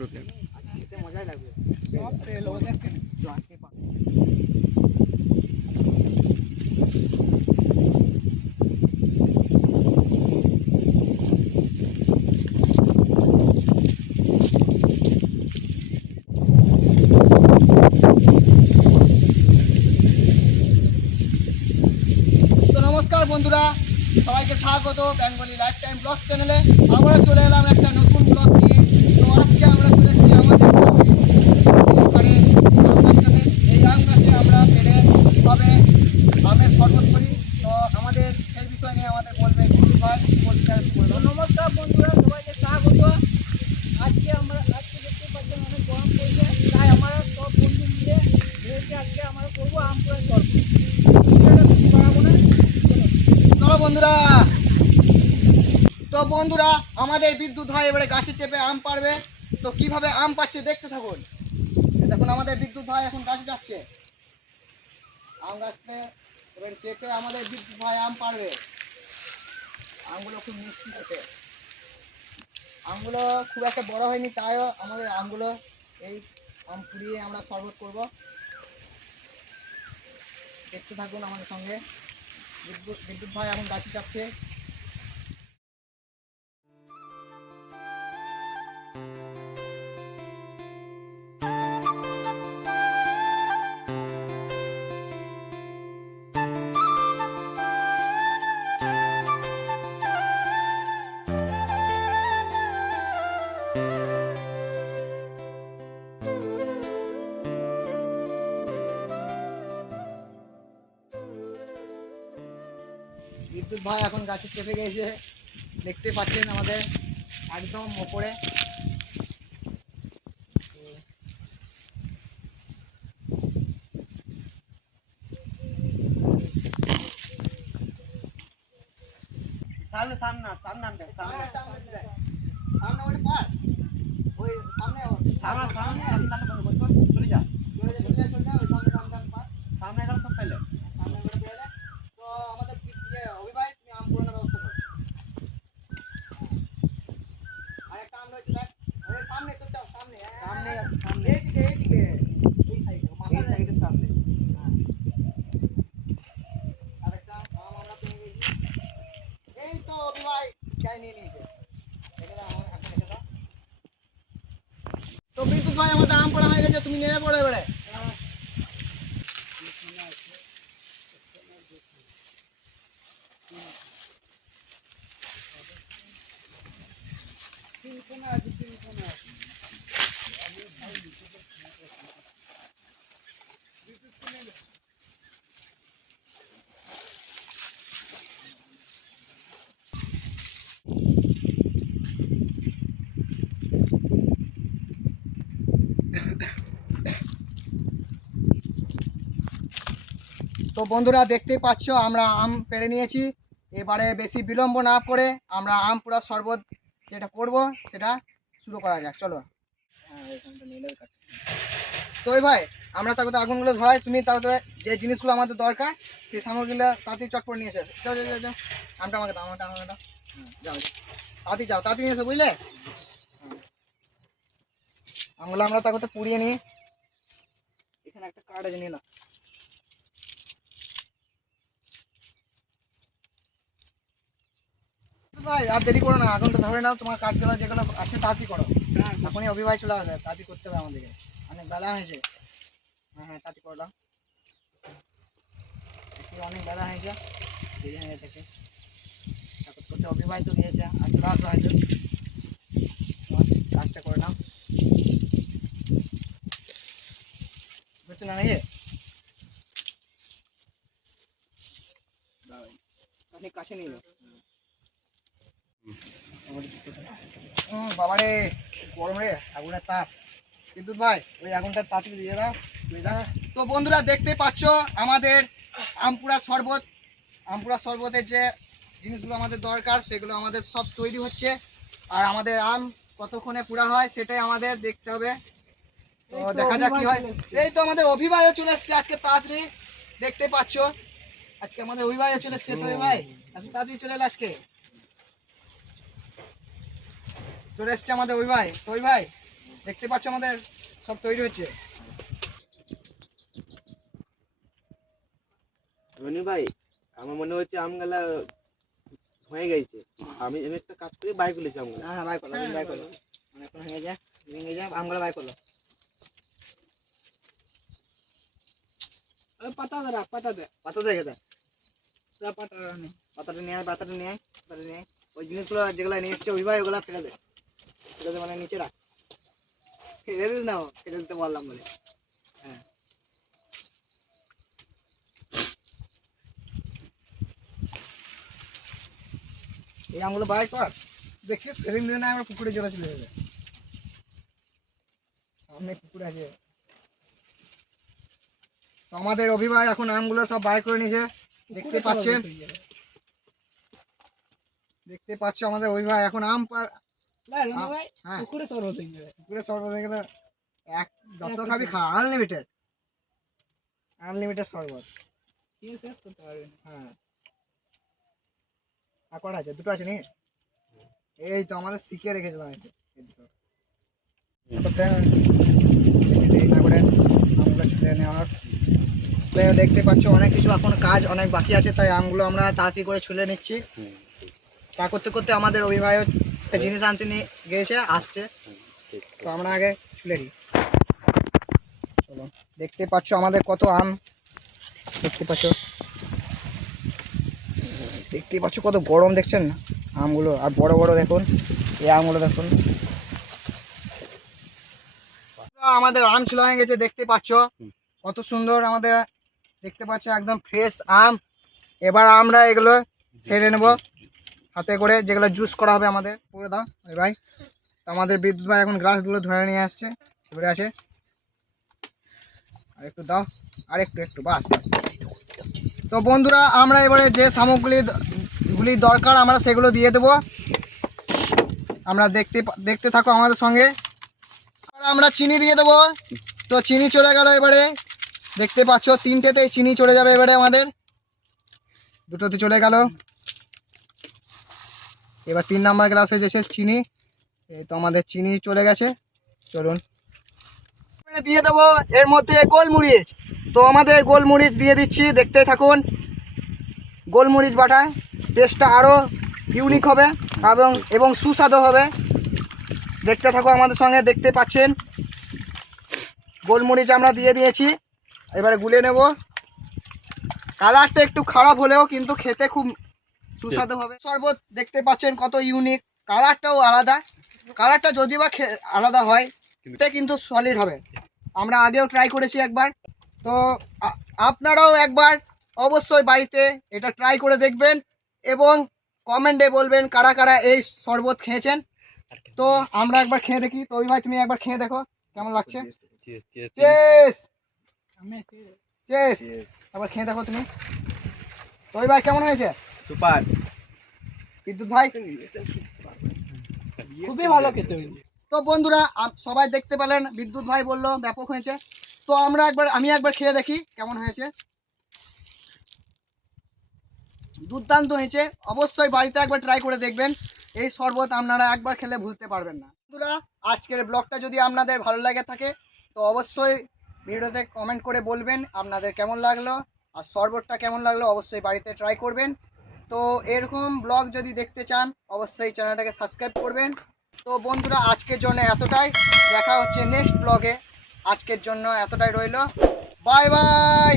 পুরো প্লেন। আজকে খেতে মজাই লাগবে। সব তেল ও দেখেন তো আজকে তো নমস্কার বন্ধুরা, সবাইকে স্বাগত বেঙ্গলি লাইফ টাইম ব্লগস চ্যানেলে। আবারও চলে এলাম একটা নতুন ব্লগ নিয়ে। তো আজকে আমরা চলে এসেছি আমাদের পাড়ে আম গাছটাতে। এই আম গাছে আমরা পেড়ে কীভাবে আমের শরবত করি, তো আমাদের সেই বিষয় নিয়ে আমাদের বলবে কিছু হয় বলতে বলবো। নমস্কার বন্ধুরা, সবাইকে স্বাগত। আজকে দেখতে পাচ্ছেন অনেক গরম পড়েছে, তাই আমরা সব বন্ধু মিলে ভেবেছি আজকে আমরা করবো আম পোড়া শরবত। ভিডিওটা বেশি বাড়াবো না, চলো বন্ধুরা। তো বন্ধুরা, আমাদের বিদ্যুৎ ভাই এবারে গাছে চেপে আম পাড়বে। তো কিভাবে আম পাচ্ছে দেখতে থাকুন। দেখুন আমাদের বিদ্যুৎ ভাই এখন গাছে যাচ্ছে, আম গাছতে এবার চেপে আমাদের বিদ্যুৎ ভাই আম পাড়বে। আমগুলো খুব মিষ্টি খেতে, আমগুলো খুব একটা বড় হয়নি, তাইও আমাদের আমগুলো এই আম পুড়িয়ে আমরা শরবত করব। দেখতে থাকুন আমাদের সঙ্গে। বিদ্যুৎ ভাই এখন গাছে যাচ্ছে। বিদ্যুৎ ভাই এখন গাছে চেপে গেছে, দেখতে পাচ্ছেন আমাদের একদম ওপরে। সামনে সামনে সামনে সামনে ওটা পার, ওই সামনে সামনে চলে যা চলে যা ওই সামনে পার, সামনে গেলে সব পেলে সামনে ওটা পেলে। তো আমাদের অভি ভাই তুমি আম পুরানোর ব্যবস্থা করো। আর একটা আম রয়েছে দেখ, ওই সামনে তো যাও, সামনে সামনে এইদিকে এই সাইডে মাথা সাইডের সামনে। আরেকটা আম আমরা পেয়ে গেছি। এই তো অভি ভাই যাই নিয়ে নিয়েছে, রেখে দাও এখন রেখে দাও। তো বিদ্যুৎ ভাই আমাদের আম পড়া হয়ে গেছে, তুমি নেমে পড়ো এবারে। তো বন্ধুরা দেখতেই পাচ্ছ আমরা আম পেড়ে নিয়েছি। এবারে বেশি বিলম্ব না করে আমরা আম পোড়া শরবত যেটা করব সেটা শুরু করা যাক, চলো। তো এই ভাই আমরা তাকে আগুনগুলো ধরাই, তুমি তাহলে যে জিনিসগুলো আমাদের দরকার সেই সামগ্রীগুলো তাড়াতাড়ি চট করে নিয়ে এসো। যাও যাও যাও যাও, আমটা আমাকে দাও, আমটা আমাকে দাও। যাও তাড়াতাড়ি যাও, তাড়াতাড়ি নিয়ে এসো, বুঝলে। আমগুলো আমরা তাকে পুড়িয়ে নিই। এখানে একটা কার্ড আছে, নিয়ে নাও। ভাই আর দেরি করো না, আগুনটা ধরে নাও, তোমার কাজগুলো যেগুলো আছে তাড়াতাড়ি করো। এখনই অভিভাই চলে আসবে, তাড়াতাড়ি করতে হবে আমাদেরকে, অনেক বেলা হয়েছে। হ্যাঁ তাড়াতাড়ি করলাম, অনেক বেলা হয়েছে, দেরি হয়ে গেছে। তারপর করতে অভিভাই তো গিয়েছে আর চলে আসবে হয়তো, কাজটা করে নাও, বুঝছো না নাকি? অনেক কাছে নিয়ে যাও। বাবারে গরম রে, আগুনের তাপ। বিদ্যুৎ ভাই ওই আগুনটা তাড়াতাড়ি দিয়ে দাও, দিয়ে দাও। তো বন্ধুরা দেখতে পাচ্ছ আমাদের আমপুরা শরবত, আমপুরা শরবতের যে জিনিসগুলো আমাদের দরকার সেগুলো আমাদের সব তৈরি হচ্ছে। আর আমাদের আম কতক্ষণে পুরা হয় সেটাই আমাদের দেখতে হবে। তো দেখা যাক কি হয়। এই তো আমাদের অভিভাবক চলে এসছে আজকে তাড়াতাড়ি, দেখতে পাচ্ছ আজকে আমাদের অভিভাবক চলে এসছে। তো ভাই এত তাড়াতাড়ি চলে এলো আজকে, চলে এসছে আমাদের ওই ভাই। তো ওই ভাই দেখতে পাচ্ছ আমাদের সব তৈরি হচ্ছে। রনি ভাই, আমার মনে হচ্ছে আমগুলা হয়ে গেছে। আমি আমি একটা কাজ করে বাই করেছি আমগুলা। হ্যাঁ বাই করলো, বাই করলো, অনেকক্ষণ ভেঙে যা আমগুলো বাই করলো। পাতা দে রাখ, পাতা দে, পাতা দেখে দেয়, পাতা নেই। পাতাটা নিয়ে আয়, পাতাটা নিয়ে আয়, পাতাটা নিয়ে আয়। ওই জিনিসগুলো যেগুলো নিয়ে এসছে ওই ভাই ওগুলো ফেলে দে, ফেলে দে মানে নিচে রাখ। ফেলে দিস না, ফেলে দিতে বললাম বলে। হ্যাঁ এই আমগুলো বাই কর, দেখিস ফেলিং দিয়ে না আমরা পুকুরে জলে চলে যাবে। সামনে পুকুর আছে। তো আমাদের অভিভাবক এখন আমগুলো সব বাই করে নিয়েছে, দেখতে পাচ্ছেন, দেখতে পাচ্ছ আমাদের অভিভাবক এখন আম ভাই হ্যাঁ পুকুরে শরবত হয়ে যাবে। পুকুরে শরবত হয়ে গেলে এক যত খাবি খা, আনলিমিটেড, আনলিমিটেড শরবত। খেয়ে শেষ করতে পারবে না। হ্যাঁ আর কটা আছে, দুটো আছে নি? এই তো আমাদের শিখিয়ে রেখেছিলাম এই দুটো। তো friend, বেশি দেরি না করে আমগুলো ছুলে নেওয়া হোক। তো দেখতে পাচ্ছ অনেক কিছু এখন কাজ অনেক বাকি আছে, তাই আমগুলো আমরা তাড়াতাড়ি করে ছুলে নিচ্ছি। তা করতে করতে আমাদের অভিভাবক একটা জিনিস আনতে নিয়ে গিয়েছে, আসছে, তো আমরা আগে ছুলে নিই। চলো, দেখতে পাচ্ছ আমাদের কত আম, দেখতে পাচ্ছ, দেখতে পাচ্ছ কত গরম, দেখছেন না আমগুলো, আর বড় বড় দেখুন এই আমগুলো দেখুন। আমাদের আম ছিল হয়ে গেছে, দেখতে পাচ্ছ কত সুন্দর আমাদের, দেখতে পাচ্ছ একদম ফ্রেশ আম। এবার আমরা এগুলো ছেড়ে নেব হাতে করে, যেগুলো জুস করা হবে আমাদের করে দাও ওই ভাই। তো আমাদের বিদ্যুৎ ভাই এখন গ্লাসগুলো ধরে নিয়ে আসছে, ধরে আছে, আর একটু দাও, আর একটু বাস বাস। তো বন্ধুরা আমরা এবারে যে সামগ্রীগুলি দরকার আমরা সেগুলো দিয়ে দেব, আমরা দেখতে থাকো আমাদের সঙ্গে। আমরা চিনি দিয়ে দেবো। তো চিনি চলে গেল এবারে, দেখতে পাচ্ছ তিনটেতেই চিনি চলে যাবে এবারে আমাদের, দুটোতে চলে গেল। এবার 3 নাম্বার গ্লাসে যেছে চিনি, এই তো আমাদের চিনি চলে গেছে। চলুন এবারে দিয়ে দেবো এর মধ্যে গোলমরিচ। তো আমাদের গোলমরিচ দিয়ে দিচ্ছি, দেখতে থাকুন। গোলমরিচ বাটা টেস্টটা আরও ইউনিক হবে এবং সুস্বাদু হবে, দেখতে থাকো আমাদের সঙ্গে। দেখতে পাচ্ছেন গোলমরিচ আমরা দিয়ে দিয়েছি, এবারে গুলে নেব। কালারটা একটু খারাপ হলেও কিন্তু খেতে খুব সুস্বাদু হবে শরবত। দেখতে পাচ্ছেন কত ইউনিক, কালারটাও আলাদা, কালারটা যদি বা আলাদা হয় কিন্তু সলিড হবে। আমরা আগেও ট্রাই করেছি একবার, তো আপনারাও একবার অবশ্যই বাড়িতে এটা ট্রাই করে দেখবেন এবং কমেন্টে বলবেন কারা কারা এই শরবত খেয়েছেন। তো আমরা একবার খেয়ে দেখি। তো ভাই তুমি একবার খেয়ে দেখো কেমন লাগছে। চেস চেস, একবার খেয়ে দেখো তুমি। তো ভাই কেমন হয়েছে? সুপার। বিদ্যুৎ ভাই খুবই ভালো খেতে হইলো। তো বন্ধুরা সবাই দেখতে পেলেন, বিদ্যুৎ ভাই বললো ব্যাপক হয়েছে। তো আমি একবার খেয়ে দেখি কেমন হয়েছে। দুর্দান্ত হয়েছে, অবশ্যই বাড়িতে একবার ট্রাই করে দেখবেন। এই শরবত আপনারা একবার খেলে ভুলতে পারবেন না। বন্ধুরা আজকের ব্লগটা যদি আপনাদের ভালো লাগে থাকে তো অবশ্যই ভিডিওতে কমেন্ট করে বলবেন আপনাদের কেমন লাগলো, আর শরবতটা কেমন লাগলো অবশ্যই বাড়িতে ট্রাই করবেন। তো এরকম ব্লগ যদি দেখতে চান অবশ্যই চ্যানেলটাকে সাবস্ক্রাইব করবেন। তো বন্ধুরা আজকের জন্য এতটাই, দেখা হচ্ছে নেক্সট ব্লগে। আজকের জন্য এতটাই রইলো, বাই বাই।